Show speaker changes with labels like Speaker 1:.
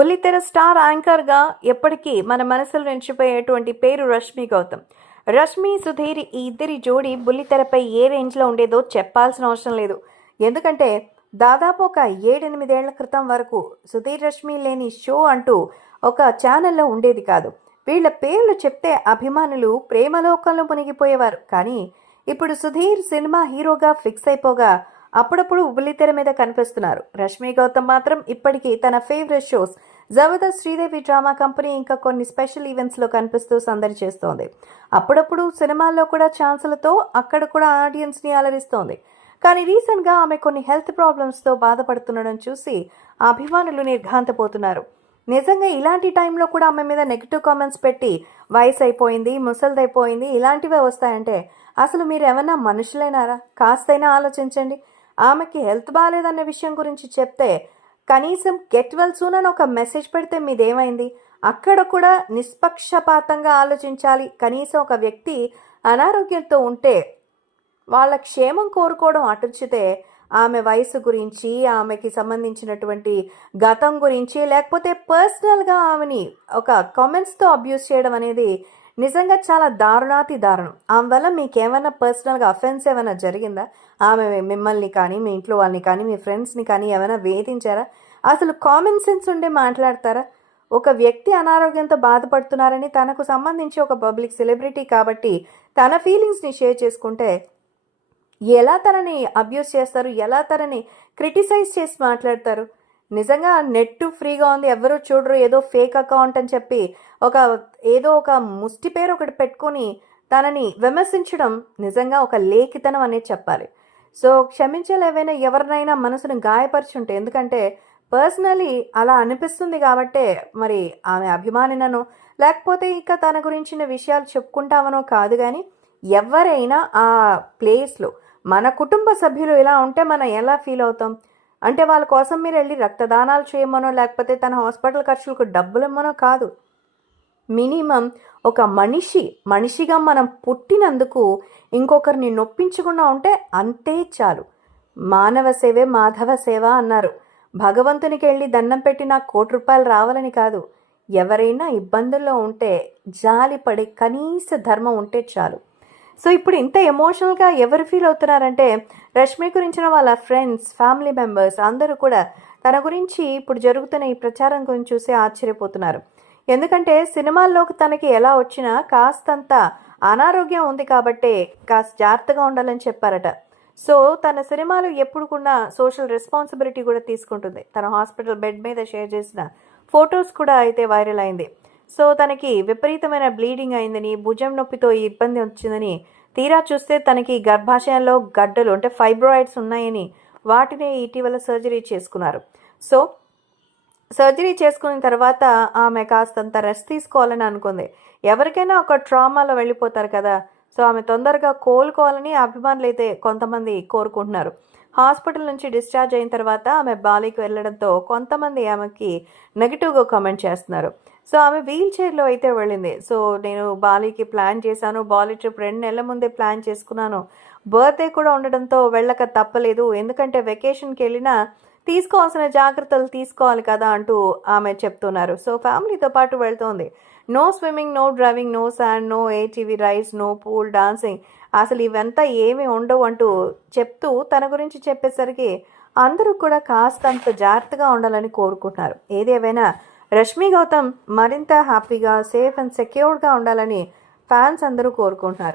Speaker 1: బుల్లితెర స్టార్ యాంకర్గా ఎప్పటికీ మన మనసులో నిలిచిపోయేటువంటి పేరు రష్మి గౌతమ్. రష్మి సుధీర్ ఈ ఇద్దరి జోడి బుల్లితెరపై ఏ రేంజ్లో ఉండేదో చెప్పాల్సిన అవసరం లేదు. ఎందుకంటే దాదాపు ఒక ఏడెనిమిదేళ్ళ క్రితం వరకు సుధీర్ రష్మి లేని షో అంటూ ఒక ఛానల్లో ఉండేది కాదు. వీళ్ళ పేర్లు చెప్తే అభిమానులు ప్రేమలోకంలో మునిగిపోయేవారు. కానీ ఇప్పుడు సుధీర్ సినిమా హీరోగా ఫిక్స్ అయిపోగా అప్పుడప్పుడు బుల్లితెర మీద కనిపిస్తున్నారు. రష్మి గౌతమ్ మాత్రం ఇప్పటికీ తన favourite shows Jabardasth Sridevi drama company ఇంకా కొన్ని స్పెషల్ ఈవెంట్స్లో కనిపిస్తూ సందడి చేస్తోంది. అప్పుడప్పుడు సినిమాల్లో కూడా ఛాన్సులతో అక్కడ కూడా ఆడియన్స్ని అలరిస్తోంది. కానీ రీసెంట్గా ఆమె కొన్ని హెల్త్ ప్రాబ్లమ్స్తో బాధపడుతుండడం చూసి అభిమానులు నిర్ఘాంతపోతున్నారు. నిజంగా ఇలాంటి టైంలో కూడా ఆమె మీద నెగిటివ్ కామెంట్స్ పెట్టి వయసు అయిపోయింది ముసలిదైపోయింది ఇలాంటివే వస్తాయంటే అసలు మీరు ఏమన్నా మనుషులైనారా? కాస్తైనా ఆలోచించండి. ఆమెకి హెల్త్ బాగాలేదన్న విషయం గురించి చెప్తే కనీసం గెట్ వెల్ సూన్ అని ఒక మెసేజ్ పెడితే మీదేమైంది? అక్కడ కూడా నిష్పక్షపాతంగా ఆలోచించాలి. కనీసం ఒక వ్యక్తి అనారోగ్యంతో ఉంటే వాళ్ళ క్షేమం కోరుకోవడం అటుచితే ఆమె వయసు గురించి ఆమెకి సంబంధించినటువంటి గతం గురించి లేకపోతే పర్సనల్గా ఆమెని ఒక కామెంట్స్తో అబ్యూస్ చేయడం అనేది నిజంగా చాలా దారుణాతి దారుణం. ఆమె వల్ల మీకేమైనా పర్సనల్గా అఫెన్స్ ఏమైనా జరిగిందా? ఆమె మిమ్మల్ని కానీ మీ ఇంట్లో వాళ్ళని కానీ మీ ఫ్రెండ్స్ని కానీ ఏమైనా వేధించారా? అసలు కామన్ సెన్స్ ఉండే మాట్లాడతారా? ఒక వ్యక్తి అనారోగ్యంతో బాధపడుతున్నారని తనకు సంబంధించి ఒక పబ్లిక్ సెలబ్రిటీ కాబట్టి తన ఫీలింగ్స్ని షేర్ చేసుకుంటే ఎలా తనని అబ్యూస్ చేస్తారు? ఎలా తనని క్రిటిసైజ్ చేసి మాట్లాడతారు? నిజంగా నెట్ ఫ్రీగా ఉంది ఎవరు చూడరు ఏదో ఫేక్ అకౌంట్ అని చెప్పి ఒక ఏదో ఒక ముష్టి పేరు ఒకటి పెట్టుకొని తనని విమర్శించడం నిజంగా ఒక లేఖితనం అనేది చెప్పాలి. సో క్షమించలేవైనా ఎవరినైనా మనసును గాయపరుచుంటే ఎందుకంటే పర్సనలీ అలా అనిపిస్తుంది కాబట్టే మరి ఆమె అభిమానినను లేకపోతే ఇక తన గురించిన విషయాలు చెప్పుకుంటామనో కాదు కానీ ఎవరైనా ఆ ప్లేస్లో మన కుటుంబ సభ్యులు ఇలా ఉంటే మనం ఎలా ఫీల్ అవుతాం? అంటే వాళ్ళ కోసం మీరు వెళ్ళి రక్తదానాలు చేయమనో లేకపోతే తన హాస్పిటల్ ఖర్చులకు డబ్బులు ఇమ్మనో కాదు. మినిమం ఒక మనిషి మనిషిగా మనం పుట్టినందుకు ఇంకొకరిని నొప్పించకుండా ఉంటే అంతే చాలు. మానవ సేవే మాధవ సేవ అన్నారు. భగవంతునికి వెళ్ళి దండం పెట్టి నాకు కోటి రూపాయలు రావాలని కాదు. ఎవరైనా ఇబ్బందుల్లో ఉంటే జాలిపడే కనీస ధర్మం ఉంటే చాలు. సో ఇప్పుడు ఇంత ఎమోషనల్గా ఎవరు ఫీల్ అవుతున్నారంటే రష్మి గురించిన వాళ్ళ ఫ్రెండ్స్ ఫ్యామిలీ మెంబర్స్ అందరూ కూడా తన గురించి ఇప్పుడు జరుగుతున్న ఈ ప్రచారం గురించి చూసి ఆశ్చర్యపోతున్నారు. ఎందుకంటే సినిమాల్లోకి తనకి ఎలా వచ్చినా కాస్తంత అనారోగ్యం ఉంది కాబట్టే కాస్త జాగ్రత్తగా ఉండాలని చెప్పారట. సో తన సినిమాలు ఎప్పుడు కూడా సోషల్ రెస్పాన్సిబిలిటీ కూడా తీసుకుంటుంది. తన హాస్పిటల్ బెడ్ మీద షేర్ చేసిన ఫొటోస్ కూడా అయితే వైరల్ అయింది. సో తనకి విపరీతమైన బ్లీడింగ్ అయిందని భుజం నొప్పితో ఈ ఇబ్బంది వచ్చిందని తీరా చూస్తే తనకి గర్భాశయంలో గడ్డలు అంటే ఫైబ్రాయిడ్స్ ఉన్నాయని వాటినే ఇటీవల సర్జరీ చేసుకున్నారు. సో సర్జరీ చేసుకున్న తర్వాత ఆమె కాస్తంత రెస్ట్ తీసుకోవాలని అనుకుంది. ఎవరికైనా ఒక ట్రామాలో వెళ్ళిపోతారు కదా సో ఆమె తొందరగా కోలుకోవాలని అభిమానులు అయితే కొంతమంది కోరుకుంటున్నారు. హాస్పిటల్ నుంచి డిశ్చార్జ్ అయిన తర్వాత ఆమె బాలీకి వెళ్ళడంతో కొంతమంది ఆమెకి నెగిటివ్గా కామెంట్ చేస్తున్నారు. సో ఆమె వీల్ చైర్లో అయితే వెళ్ళింది. సో నేను బాలీకి ప్లాన్ చేశాను బాలీ ట్రిప్ రెండు నెలల ముందే ప్లాన్ చేసుకున్నాను. బర్త్డే కూడా ఉండడంతో వెళ్ళక తప్పలేదు. ఎందుకంటే వెకేషన్కి వెళ్ళినా తీసుకోవాల్సిన జాగ్రత్తలు తీసుకోవాలి కదా అంటూ ఆమె చెప్తున్నారు. సో ఫ్యామిలీతో పాటు వెళ్తోంది. No swimming no driving no sand no ATV rides no pool dancing అసలు ఇవంతా ఏమి ఉండవు అంటూ చెప్తూ తన గురించి చెప్పేసరికి అందరూ కూడా కాస్తంత జాగ్రత్తగా ఉండాలని కోరుకుంటున్నారు. ఏదేవైనా రష్మి గౌతమ్ మరింత హ్యాపీగా సేఫ్ అండ్ సెక్యూర్డ్గా ఉండాలని ఫ్యాన్స్ అందరూ కోరుకుంటున్నారు.